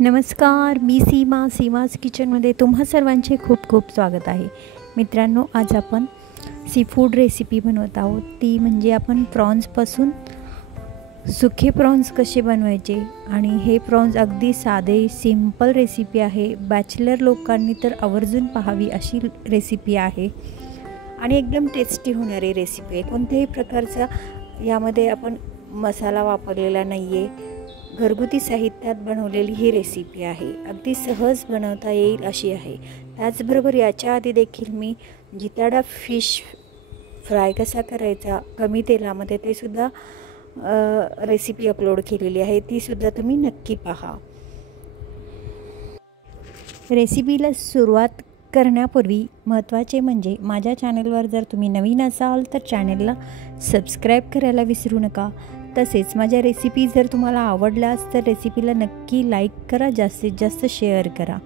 नमस्कार, मी सीमाज किचनमध्ये तुम्हा सर्वांचे खूप खूप स्वागत आहे. मित्रांनो, आज आपण सी फूड रेसिपी बनवत आहोत. ती म्हणजे आपण प्रॉन्सपासून सुखे प्रॉन्स कसे बनवायचे. आणि हे प्रॉन्स अगदी साधे सिंपल रेसिपी आहे. बॅचलर लोकांनी तर आवर्जून पाहावी अशी रेसिपी आहे आणि एकदम टेस्टी होणारी रेसिपी आहे. कोणत्याही प्रकारचा यामध्ये आपण मसाला वापरलेला नाही आहे. घरगुती साहित्यात बनवलेली ही रेसिपी आहे. अगदी सहज बनवता येईल अशी आहे. त्याचबरोबर याच्या आधी देखील मी जिताडा फिश फ्राय कसा करायचा कमी तेलामध्ये ते सुद्धा रेसिपी अपलोड केलेली आहे. ती सुद्धा तुम्ही नक्की पहा. रेसिपीला सुरुवात करण्यापूर्वी महत्त्वाचे म्हणजे माझ्या चॅनलवर जर तुम्ही नवीन असाल तर चॅनलला सबस्क्राईब करायला विसरू नका. तसेच माझ्या रेसिपी जर तुम्हाला आवडल्यास तर रेसिपीला नक्की लाईक करा, जास्तीत जास्त शेअर करा.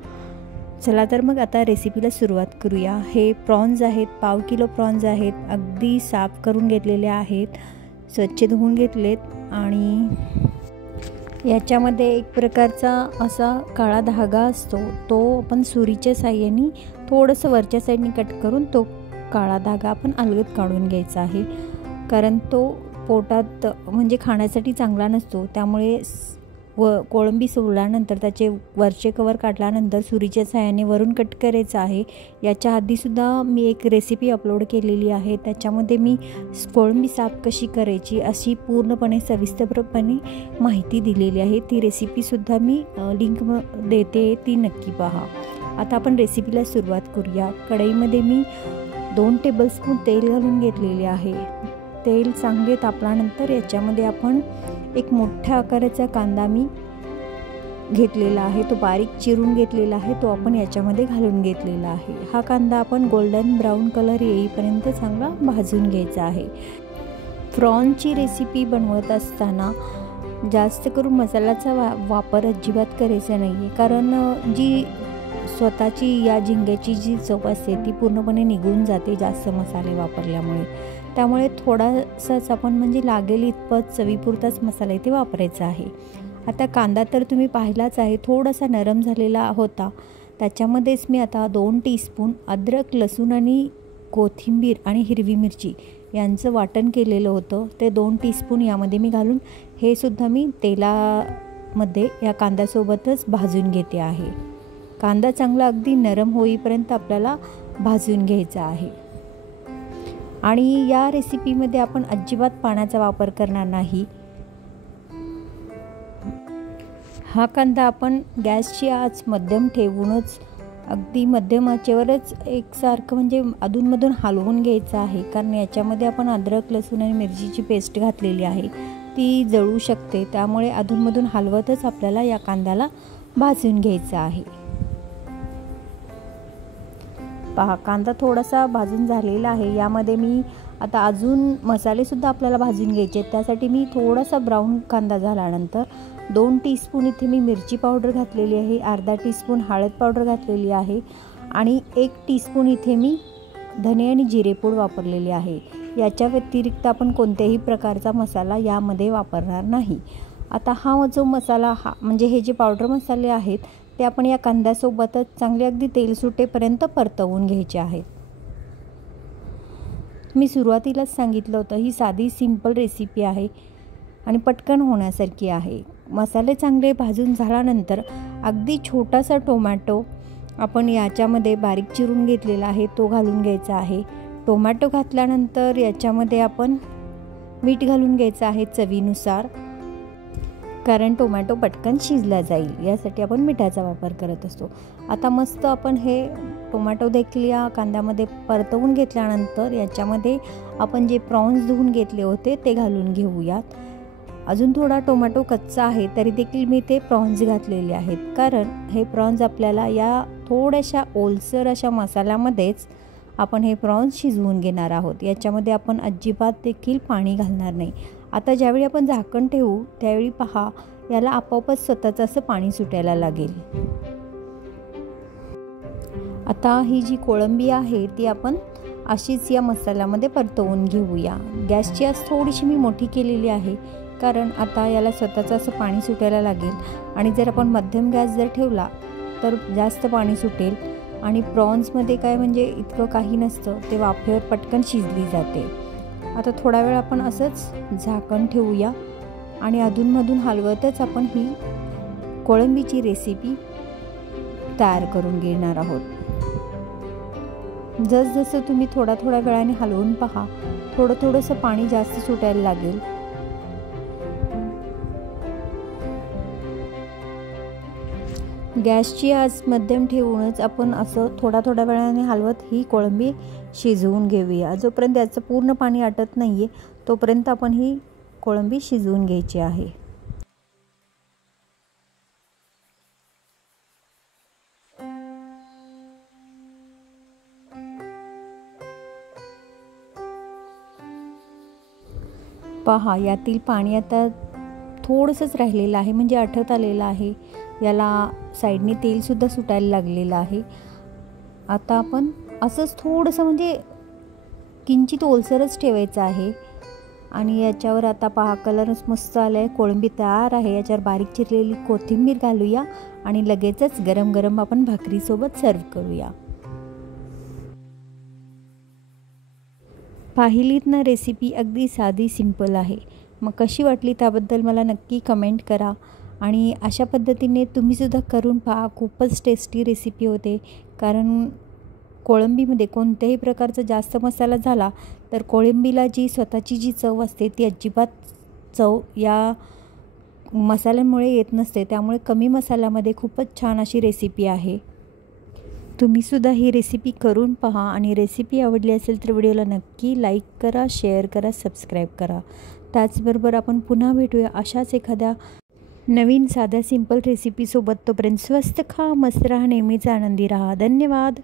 चला तर मग आता रेसिपीला सुरुवात करूया. हे प्रॉन्स आहेत, 1/2 किलो प्रॉन्स आहेत. अगदी साफ करून घेतलेले आहेत, स्वच्छ धुवून घेतलेत आणि याच्यामध्ये एक प्रकारचा असा काळा धागा असतो. तो आपण सुरीच्या साहाय्याने थोडंसं वरच्या साईडने कट करून तो काळा धागा आपण अलगद काढून घ्यायचा आहे. कारण तो पोटात म्हणजे खाण्यासाठी चांगला नसतो. त्यामुळे कोळंबी सोडल्यानंतर त्याचे वरचे कवर काढल्यानंतर सुरीच्या साहाय्याने वरून कट करायचं आहे. याच्या आधीसुद्धा मी एक रेसिपी अपलोड केलेली आहे. त्याच्यामध्ये मी कोळंबी साफ कशी करायची अशी पूर्णपणे सविस्तरपणे माहिती दिलेली आहे. ती रेसिपीसुद्धा मी लिंक देते, ती नक्की पहा. आता आपण रेसिपीला सुरुवात करूया. कढईमध्ये मी 2 टेबलस्पून तेल घालून घेतलेले आहे. तेल चांगले तापल्यानंतर याच्यामध्ये आपण एक मोठ्या आकाराचा कांदा मी घेतलेला आहे. तो बारीक चिरून घेतलेला आहे. तो आपण याच्यामध्ये घालून घेतलेला आहे. हा कांदा आपण गोल्डन ब्राऊन कलर येईपर्यंत चांगला भाजून घ्यायचा आहे. प्रॉन्सची रेसिपी बनवत असताना जास्त करून मसाल्याचा वापर अजिबात करायचा नाही आहे. कारण जी स्वतःची या झिंग्याची जी चव असते ती पूर्णपणे निघून जाते जास्त मसाले वापरल्यामुळे. त्यामुळे थोडासाच आपण म्हणजे लागेल इतपत चवीपुरताच मसाला इथे वापरायचा आहे. आता कांदा तर तुम्ही पाहिलाच आहे, थोडासा नरम झालेला होता. त्याच्यामध्येच मी आता 2 टीस्पून अद्रक, लसूण आणि कोथिंबीर आणि हिरवी मिरची यांचं वाटण केलेलं होतं. ते 2 टीस्पून यामध्ये मी घालून हे सुद्धा मी तेलामध्ये या कांद्यासोबतच भाजून घेते आहे. कांदा चांगला अगदी नरम होईपर्यंत आपल्याला भाजून घ्यायचा आहे. आणि या रेसिपीमध्ये आपण अजिबात पाण्याचा वापर करणार नाही. हा कांदा आपण गॅसची आच मध्यम ठेवूनच अगदी मध्यम आचेवरच एकसारखं म्हणजे अधूनमधून हलवून घ्यायचं आहे. कारण याच्यामध्ये आपण अद्रक, लसूण आणि मिरचीची पेस्ट घातलेली आहे, ती जळू शकते. त्यामुळे अधूनमधून हलवतच आपल्याला या कांद्याला भाजून घ्यायचा आहे. पहा, कांदा थोडासा भाजून झालेला आहे. यामध्ये मी आता अजून मसालेसुद्धा आपल्याला भाजून घ्यायचे आहेत. त्यासाठी मी थोडासा ब्राऊन कांदा झाल्यानंतर 2 टीस्पून इथे मी मिरची पावडर घातलेली आहे, अर्धा टीस्पून हळद पावडर घातलेली आहे आणि 1 टीस्पून इथे मी धने आणि जिरेपूड वापरलेली आहे. याच्या व्यतिरिक्त आपण कोणत्याही प्रकारचा मसाला यामध्ये वापरणार नाही. आता हा जो मसाला म्हणजे हे जे पावडर मसाले आहेत ते आपण या कांद्यासोबतच चांगले अगदी तेल सुटेपर्यंत परतवून घ्यायचे आहेत. मी सुरुवातीलाच सांगितलं होतं, ही साधी सिंपल रेसिपी आहे आणि पटकन होण्यासारखी आहे. मसाले चांगले भाजून झाल्यानंतर अगदी छोटासा टोमॅटो आपण याच्यामध्ये बारीक चिरून घेतलेला आहे तो घालून घ्यायचा आहे. टोमॅटो घातल्यानंतर याच्यामध्ये आपण मीठ घालून घ्यायचं आहे चवीनुसार. कारण टोमॅटो पटकन शिजला जाईल यासाठी आपण मिठाचा वापर करत असतो. आता मस्त आपण हे टोमॅटो देखील या कांद्यामध्ये परतवून घेतल्यानंतर याच्यामध्ये आपण जे प्रॉन्स धुवून घेतले होते ते घालून घेऊयात. अजून थोडा टोमॅटो कच्चा आहे तरी देखील मी ते प्रॉन्स घातलेले आहेत. कारण हे प्रॉन्स आपल्याला या थोड्याशा ओलसर अशा मसाल्यामध्येच आपण हे प्रॉन्स शिजवून घेणार आहोत. याच्यामध्ये आपण अजिबात देखील पाणी घालणार नाही. आता ज्यावेळी आपण झाकण ठेवू त्यावेळी पहा, याला आपोआपच स्वतःच असं पाणी सुटायला लागेल. आता ही जी कोळंबी आहे ती आपण अशीच या मसाल्यामध्ये परतवून घेऊया. गॅसची आच थोडीशी मी मोठी केलेली आहे कारण आता याला स्वतःचं असं पाणी सुटायला लागेल आणि जर आपण मध्यम गॅस जर ठेवला तर जास्त पाणी सुटेल आणि प्रॉन्समध्ये काय म्हणजे इतकं काही नसतं, ते वाफेवर पटकन शिजली जाते। आता थोडा वेळ आपण असंच झाकण ठेवूया आणि अधूनमधून हलवतच आपण ही कोळंबीची रेसिपी तयार करून घेणार आहोत। जसजसं तुम्ही थोड्या वेळाने हलवून पहा, थोडंसं पाणी जास्त सुटायला लागेल। गॅसची आच मध्यम ठेवूनच आपण असं थोड्या वेळाने हलवत ही कोळंबी शिजवून घेऊया। जोपर्यंत याचं पूर्ण पाणी आटत नाहीये तोपर्यंत आपण ही कोळंबी शिजवून घ्यायची आहे। पहा, यातील पाणी आता थोडंसंच राहिलेलं आहे, म्हणजे आटत आलेलं आहे। याला साईडने तेलसुद्धा सुटायला लागलेलं आहे। आता आपण असंच थोडंसं म्हणजे किंचित ओलसरच ठेवायचं आहे आणि याच्यावर आता पहा कलरच मस्त आला आहे, कोळंबी तयार आहे। याच्यावर बारीक चिरलेली कोथिंबीर घालूया आणि लगेचच गरम गरम आपण भाकरीसोबत सर्व करूया। पाहिलीत ना, रेसिपी अगदी साधी सिंपल आहे। मग कशी वाटली त्याबद्दल मला नक्की कमेंट करा आणि अशा पद्धतीने तुम्हीसुद्धा करून पहा। खूपच टेस्टी रेसिपी होते, कारण कोळंबीमध्ये कोणत्याही प्रकारचा जास्त मसाला झाला तर कोळंबीला जी स्वतःची जी चव असते ती अजिबात चव या मसाल्यामुळे येत नसते। त्यामुळे कमी मसाल्यामध्ये खूपच छान अशी रेसिपी आहे। तुम्हीसुद्धा ही रेसिपी करून पहा आणि रेसिपी आवडली असेल तर व्हिडिओला नक्की लाईक करा, शेअर करा, सबस्क्राईब करा। त्याचबरोबर आपण पुन्हा भेटूया अशाच एखाद्या नवीन साध्या सिंपल रेसिपीसोबत। तोपर्यंत स्वस्त खा, मस्त राहा, नेहमीच आनंदी राहा। धन्यवाद।